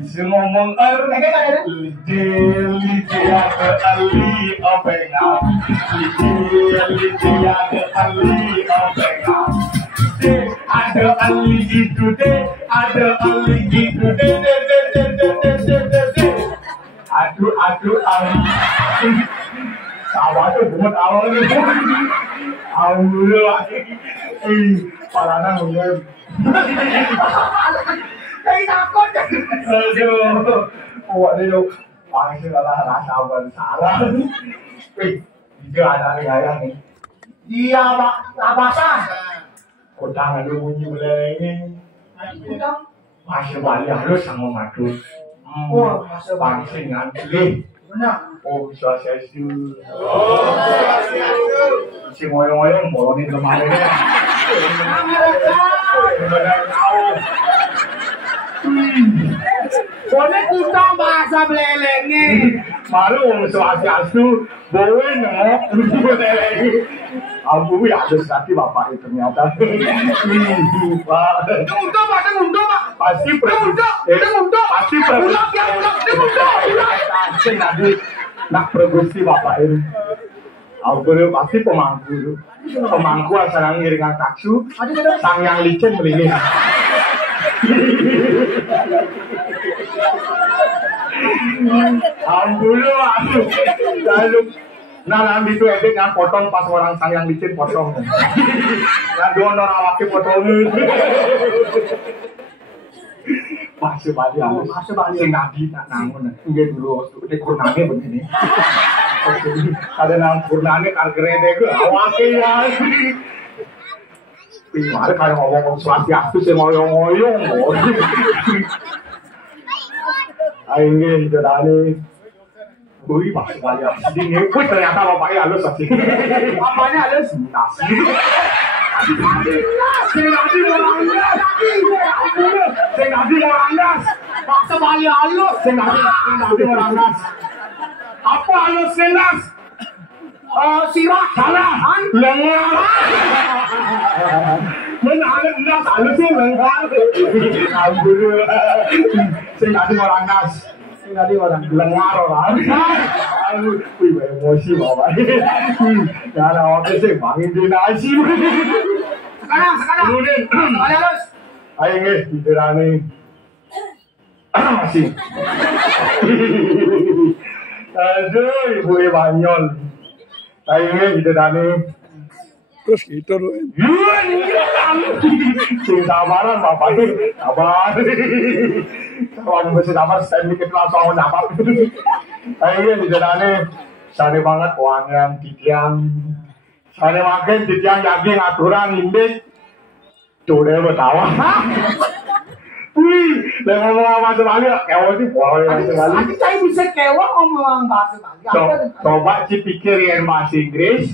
Bisa ngomong lide yang ali opengan lide yang ali opengan ada ali gitu deh ada ali gitu deh aduh ali sawah tuh buat awal itu alhamdulillah parana mulai kayak takut aduh waduh pasti lah rasa bersalah itu ada yang nih iya pak abasan kodang lu bunyi mulai ini masih balik halus sama madu masih bangsin ngantri Om Swastiastu. Si ngoyong-ngoyong bolonin kemarin. Boleh kita bahasa belelengnya. Malu Om Swastiastu, boleh nengok belelengnya. Aku ya harus nanti bapak itu ternyata. Tunggu pak. Pasti nanti nak produksi bapak ini. Aku pasti pemangku asal ngiringan taksu, sang yang licin beli. Alhamdulillah aku lalu nah itu edit yang potong pas orang sang yang licin potong. Nah dua orang awake potong. Masih balik sing ngadi tak nangun nggih dulu waktu kurnane begini. Ada nang kurnane kar grede ke awake ya. Pinggir kayak ngomong Swastiastu sing ngoyong-ngoyong. Ayo nggih jodane. Wih, pas sekali ya. Ini ternyata bapaknya halus sih. Bapaknya halus nasi. Pak sebali halus. Apa halus senas? Sirah salah. Lengar. Mana nas halus sih lengar. Alhamdulillah. Saya ngasih orang nas. Nggak orang lengar orang. Wih, emosi bapak. Jangan awak sih bangin di nasi. Sekarang. Nurin. Halus. Ayo nge, bitirane. Masih. Aduh, ibu Banyol. Ayo nge, bitirane. Terus gitu loh. Sing sabaran bapak ini, sabar. Kalau masih sabar, saya mikir langsung sabar. Ayo bicaranya, sana banget wangan titiang, sana makan titiang daging aturan indik, sudah bertawa. Wih, ngomong bahasa Bali, kewa sih boleh bahasa Bali. Tapi saya bisa kewa ngomong bahasa Bali. Coba sih pikir yang bahasa Inggris.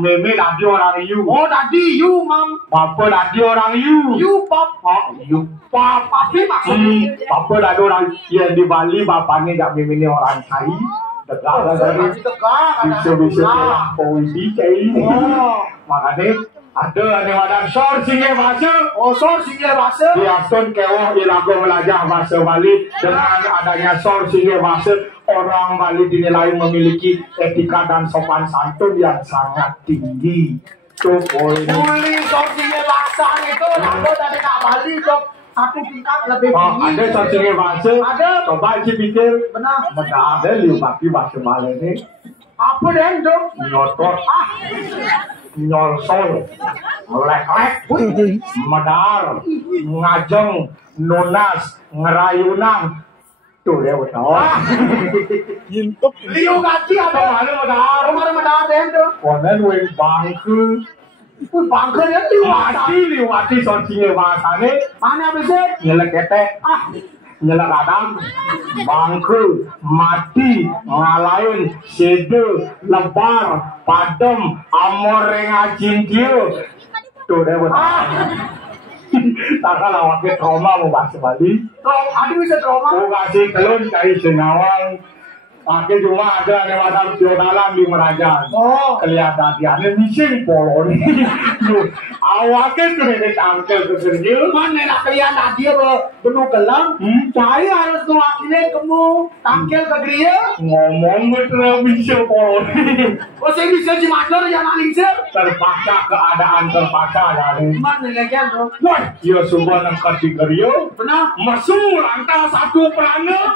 Meme tadi orang you. Oh tadi you mam. Papa tadi orang you. You pap. You pap. Tapi maksudnya. Papa tadi orang yang di Bali, bapaknya tak meme ini orang Thai. Tegak dari. Bisa polisi Thai. Makanya. Ada yang ada sor singgih bahasa, sor singgih bahasa. Biason kewa ilago belajar bahasa Bali dengan adanya sor singgih bahasa orang Bali dinilai memiliki etika dan sopan santun yang sangat tinggi. Tuh poin. Boleh sor singgih bahasa itu lagu dari Kak Bali dok. Satu tingkat lebih tinggi. Ada sor singgih bahasa. Ada. Coba sih pikir. Benar. Ada liu bagi bahasa Bali ini. Apa deh dok? Nyotor. Nyolsol, lek-lek, medar, ngajeng, nunas, ngerayunan, tuh dia betul. Yintuk. Liu gaji apa mana medar? Mana medar deh tuh? Konen wing bangku. Bangku dia liwati sorsinya bahasane. Mana bisa? Nyelek ketek. Nyelak kadang, bangku, mati, ngalain, sede, lebar, padem, amor ngajin dia. Tuh deh betul. Takkan awaknya trauma mau bahasa Bali. Aduh bisa trauma. Mau kasih telur cari senawang. Pakai cuma ada lewat sionalan di Merajan. Oh. Kelihatan dia ada mising polo nih. Awaknya kredit angkel kesergil. Mana nak kelihatan dia penuh gelam. Saya harus mewakili kamu tangkel ke dia. Ngomong betul mising polo nih. Oh saya bisa cimador yang maling sih. Terpaksa keadaan terpaksa dari. Mana lagi tuh? Wah, dia sumpah nak kasih kerja. Benar. Masuk lantai satu pelana.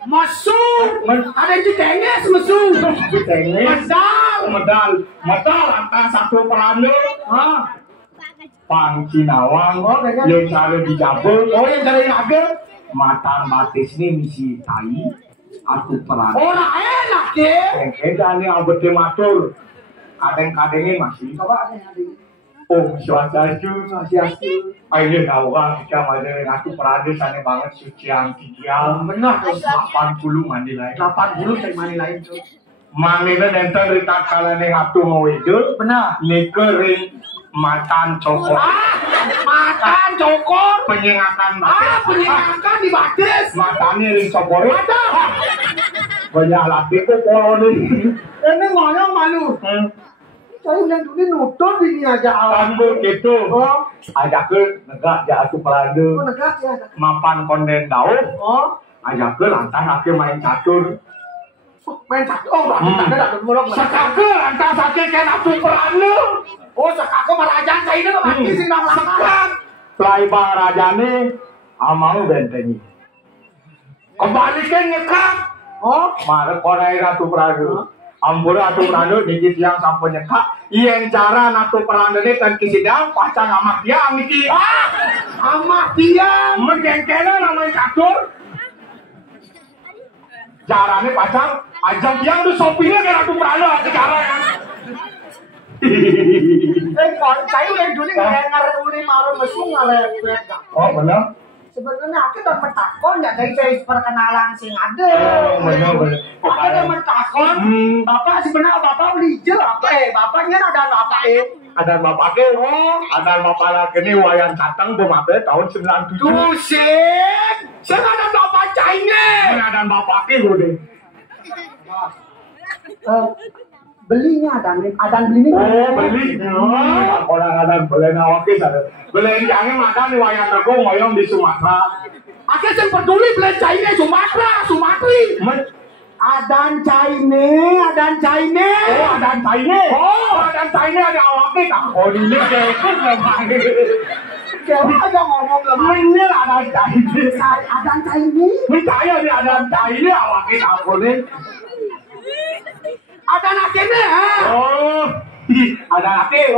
Masuk. Ada yang tenis masuk. Tenis. Medal lantai satu pelana. Pang Cinawang, yang cari di Jabel. Oh yang cari agar. Mata batis ini misi tai. Aku pelana. Oh nak enak ya. Yang ini abad matur. Kadang-kadangnya masih. Coba ada yang Oh, Swastiastu. Ayo tahu kan kita macam aku perada sana banget sucian tigiang. Benar. 80 mandi lain. 80 saya mandi lain tuh. Mangina nenten rita kala neng atu mau itu. Benar. Nekering matan cokor. Makan cokor. Penyengatan. Penyengatan di batis. Matanya ring cokor. Ada. Banyak latih kok kalau ni. Ini ngomong malu. Saya bilang dulu nutut ini aja awal. Tangguh gitu. Ajak ke negak ya aku perada. Oh negak ya. Mapan konden daun. Ajak ke lantai aku main catur. Main catur. Oh berarti tanda tak bermulak. Sekake lantai sakit kena aku perada. Oh sekake merajaan saya ini mati sih nang langkah. Pelai bang rajane amau bentengi. Kembalikan ngekak. Mare konai ratu perada. Ambura atu peranda dikit yang sampai nyekak. Yang cara natu peranda ni kan kisidang pasang amak dia niki. Amak dia. Mengkengkena namanya catur. Caranya pasang ajang yang tu sopirnya kan natu peranda cara yang. Saya udah dulu ngerengar uli maru mesum ngarepet. Oh benar. Sebenarnya aku udah mentakon ya dari saya perkenalan sing ada. Benar. Aku udah mentakon. Bapak sebenarnya bapak beli je apa bapaknya ada bapak Ada bapak ke. Ada bapak lagi ni wayan catang bermabe tahun 97. Tusin. Saya ada bapak China. Ada bapak ke gede. Belinya ada beli ni. Beli. Orang ada beli nawakis ada. Beli jangan makan di wayang Rego ngoyong di Sumatera. Akhirnya saya peduli beli China Sumatera. Adan China. Adan China ada awakis. Oh ini kekit memang. Kau aja ngomong lemah. Ini ada China. Adan China. Percaya ni ada China awakis aku ni. Ada naknya, Oh, ada laki.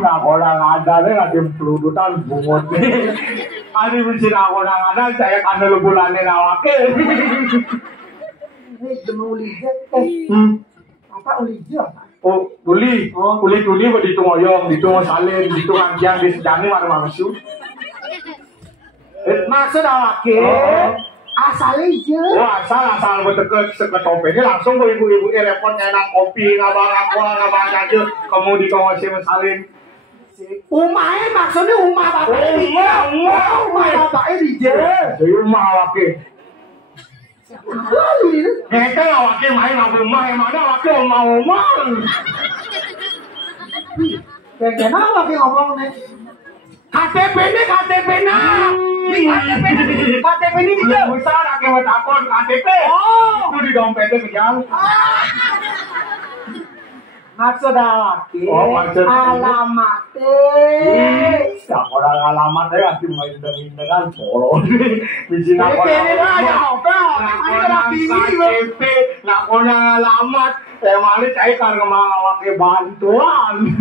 Nah, orang ada ni lagi peludutan bungut ni. Ada mesti orang ada saya kan dulu bulannya laki. Ini demi ulije. Apa ulije? Oh, uli beri tungoyong, ditungo salin, ditungo anjang, di sejani mana manusia. Maksud awake. Asal aja. Wah, asal berdekat seketopenya langsung ibu-ibu repot nyenak kopi, ngabang aja. Kamu di kongsi mesalin. Umahnya maksudnya umah bapak umah bapak di je. Jadi umah awake. Ngeke awake main ngabu umah, yang mana awake umah. Kenapa awake ngomong nih? KTP nah. KTP ini dia. Besar akeh takon KTP. Itu di dompetnya kejang. Maksud awake. Alamat. Siapa orang alamat ya kasih main dengan polo. Bisi nak KTP, nak alamat. Emang ini cai kan kemana awake bantuan.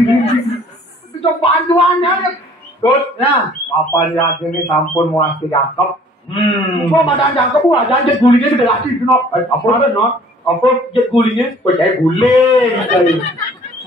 Itu bantuannya. Tut, apa ya ini sampun mulai jangkep. Kok badan jangkep gua jangan gulingnya gede lagi, Nok. Apa ada, Nok? Apa jet gulingnya? Kok kayak guling.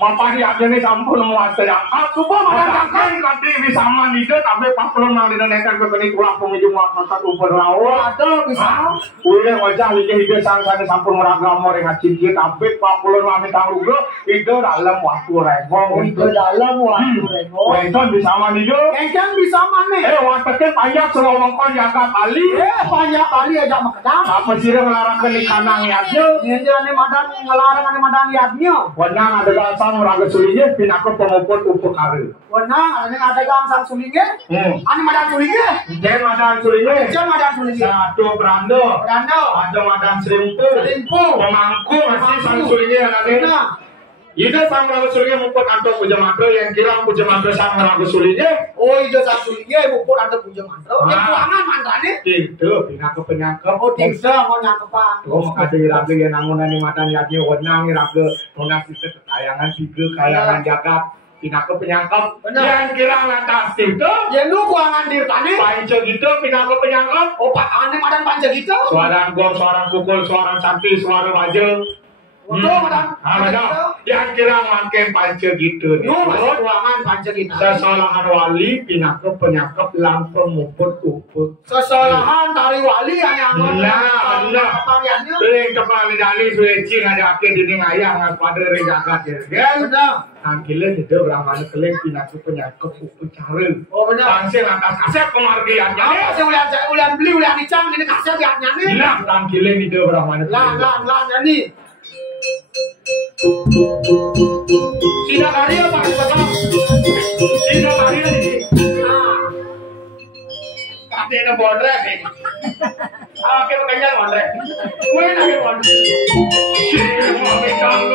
Mapani akhirnya sampun muasa yang coba makan nanti bisa manide tapi paslon nang dina nekan ke kini tulang pemijung makan umur rawa ada bisa udah wajah hige sang sampun meragam orang ngacin dia tapi paslon mami tanglugo itu dalam waktu rengong itu dalam waktu rengong Weton bisa manide engkang bisa mane waktu panjang selongkon jaga kali banyak kali aja makadang apa sih ngelarang ke kanang yatnya ini ane madan ngelarang ane madan yatnya wenang ada gasang meraga sulinya pinako penguput upekare wenang ada gangsang sulinge ane madan sulinge jangan madan sulinya satu berando ada madan serimpu pemangku masih sang sulinya ada ida sang meraga sulinya muput anto puja mantra yang kira puja mantra sang meraga sulinya ida sang sulinya muput anto puja mantra yang kuangan mantranya itu pinako penyangkep tidak mau nyangkepan makasih raga yang nangunan madan yatnya wenang raga ngasih kekayangan tiga kayangan jagat pinako penyangkep yang kira lantas itu yang lu kuangan dirtane panca gitu pinako penyangkep pak ane madan panca gitu suara gong, suara pukul, suara cantik, suara wajah madan yang kira makin panca gitu kuangan panca gitu sesolahan wali pinako penyangkep langsung muput-uput sesolahan tari wali yang nah sering kepala dali sueci ngajake dini ngayah ngapada rejagat ya Angkile itu orang mana keleng pinako penyangkep uput cari benar langsung atas kaset pengertiannya ulian beli ulian dicang ini kaset lihatnya nih nah angkile itu orang mana lang nih Sida Maria Pak Sida Maria ini katanya bondrek ini kita kenyang bondrek main lagi bondrek Sida Maria kamu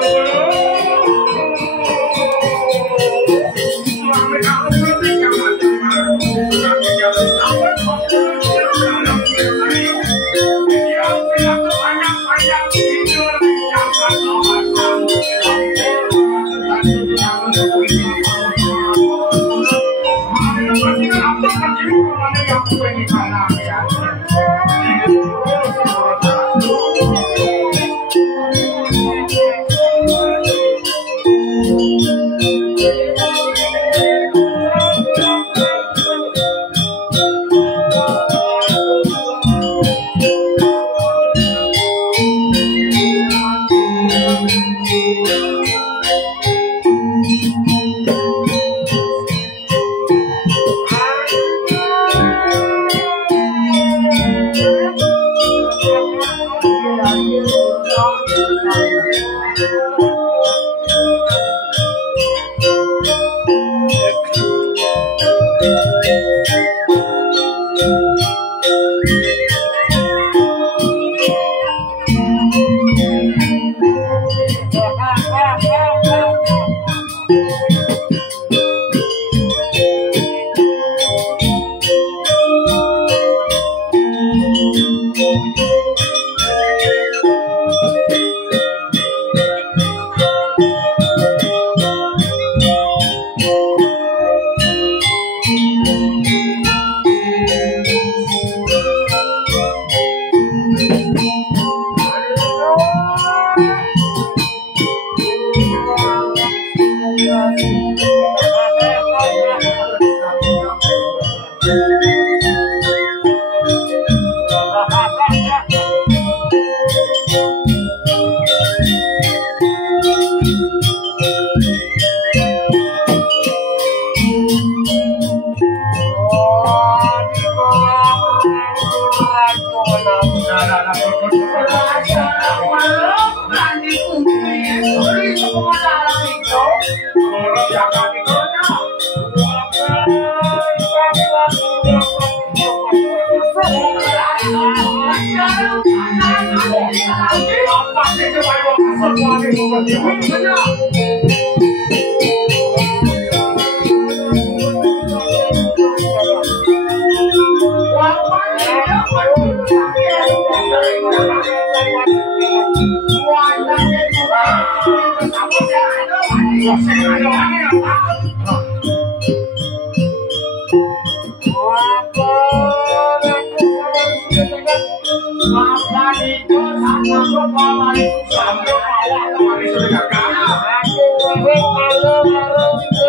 Apa itu sama bawa itu sama bawa kemarin sudah gagal. Aku malu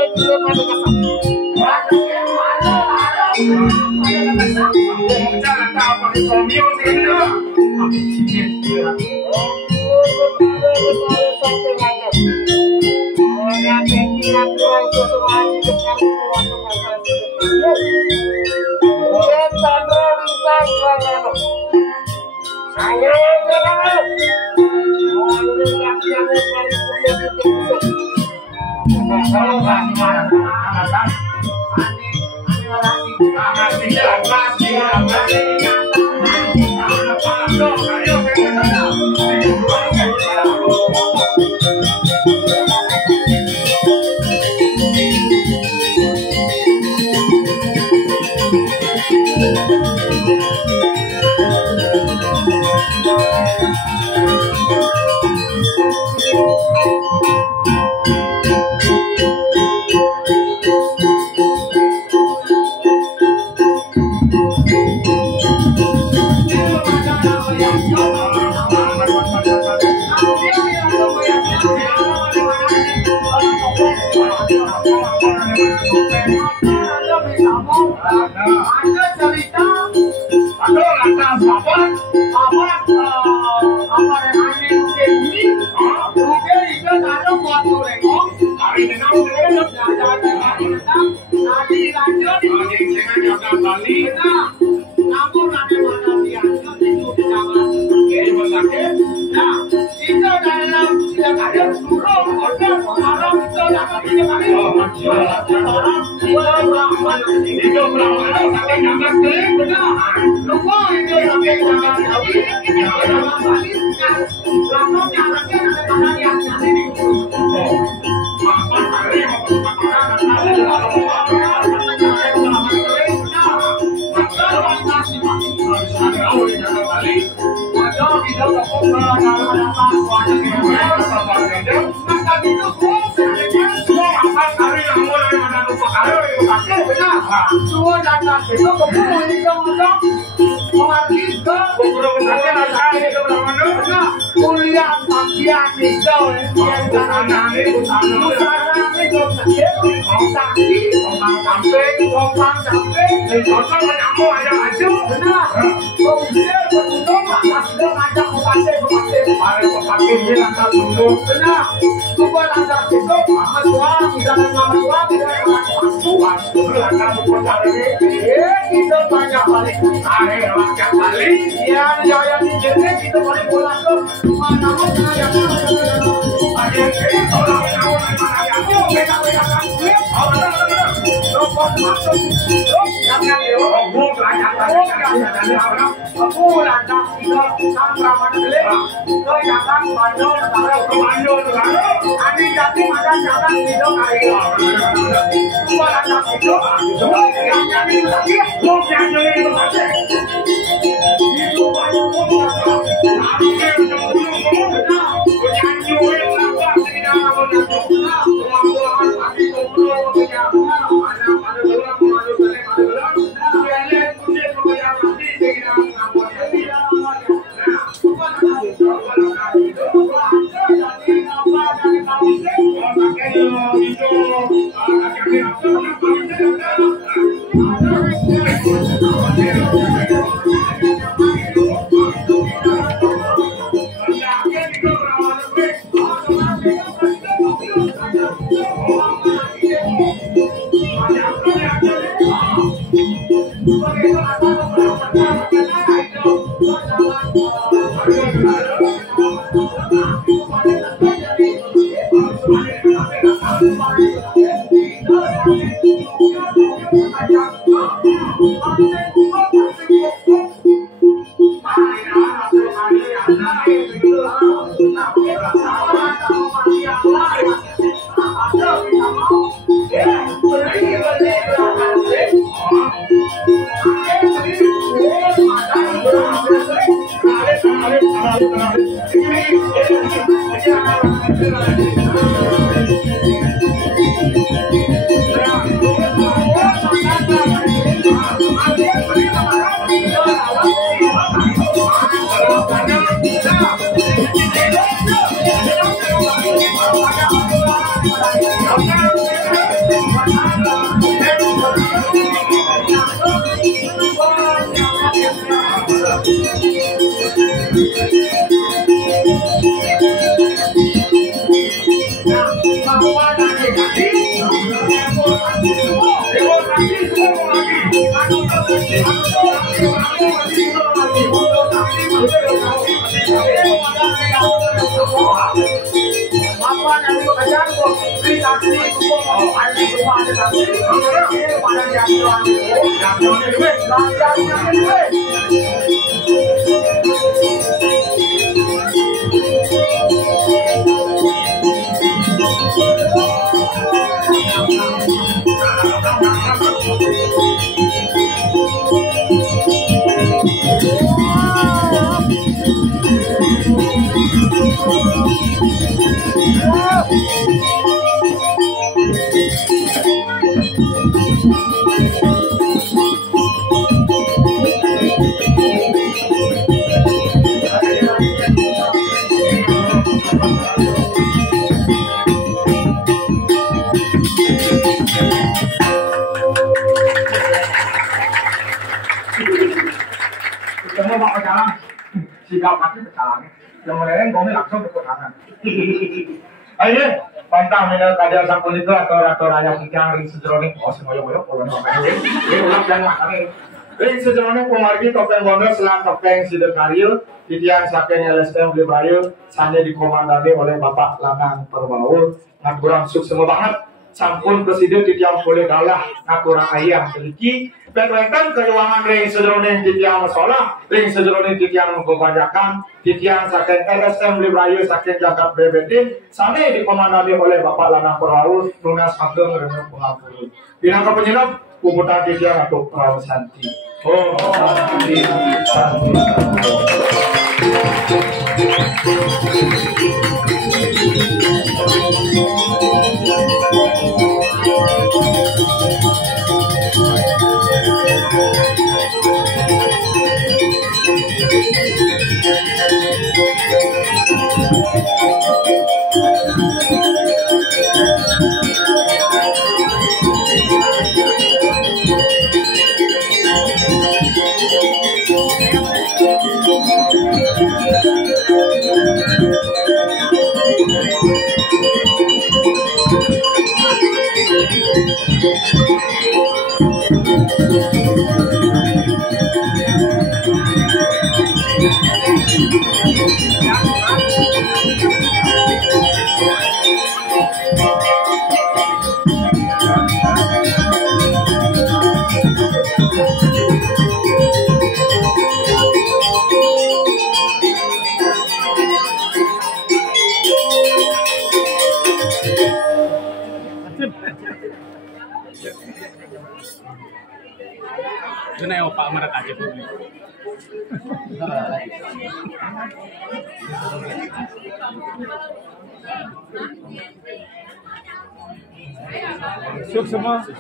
itu pada kasar. Jangan tahu pakai komio sini. Semua mau jalan, sikap hati berjalan. Yang lain kami langsung ke tangan. Ayo, pantang menel kajian sampun itu atau raya yang ring sejroning. Oh, semuanya kalau nggak ini ulang dan makan ini. Ring sejroning pemargi topeng bondo selang topeng sidokario, titian saking LSM Blibayu, sanya dikomandani oleh Bapak Lanang Perbaul. Ngaturang suk semua banget. Sampun presiden titiang boleh galah ngaturang ayam teliki. Berkaitan keuangan ring sejroning titiang masalah, ring sejroning titiang kebajakan, titiang saking LSM Blibayu saking jagat BBT, sana dikomandani oleh Bapak Lanang Perbaul, Lunas Ageng Renung Pengapur. Binangka penyelap, kubutan titiang atau Praw Santi. Oh, Santi, Santi. Kenapa Pak mereka aja publik? Suk semua. Oke.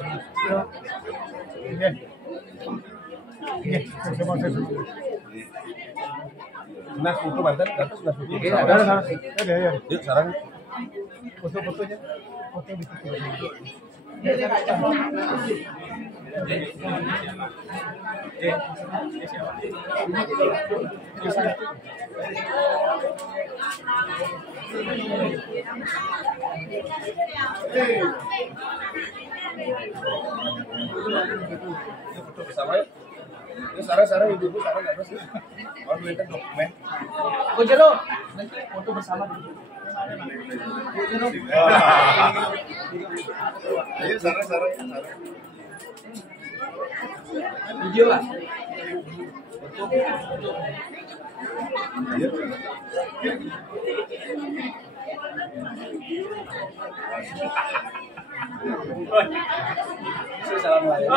Oke, suk semua. Nah, foto Banten, atas foto. Ada. Yuk, sekarang foto-fotonya. Foto di situ. Foto bersama ya. Ini Sarah ibu Sarah nggak terus. Mau belikan dokumen. Oh Jero, nanti foto bersama dulu. Ayo Sarah. Video lah. Assalamualaikum.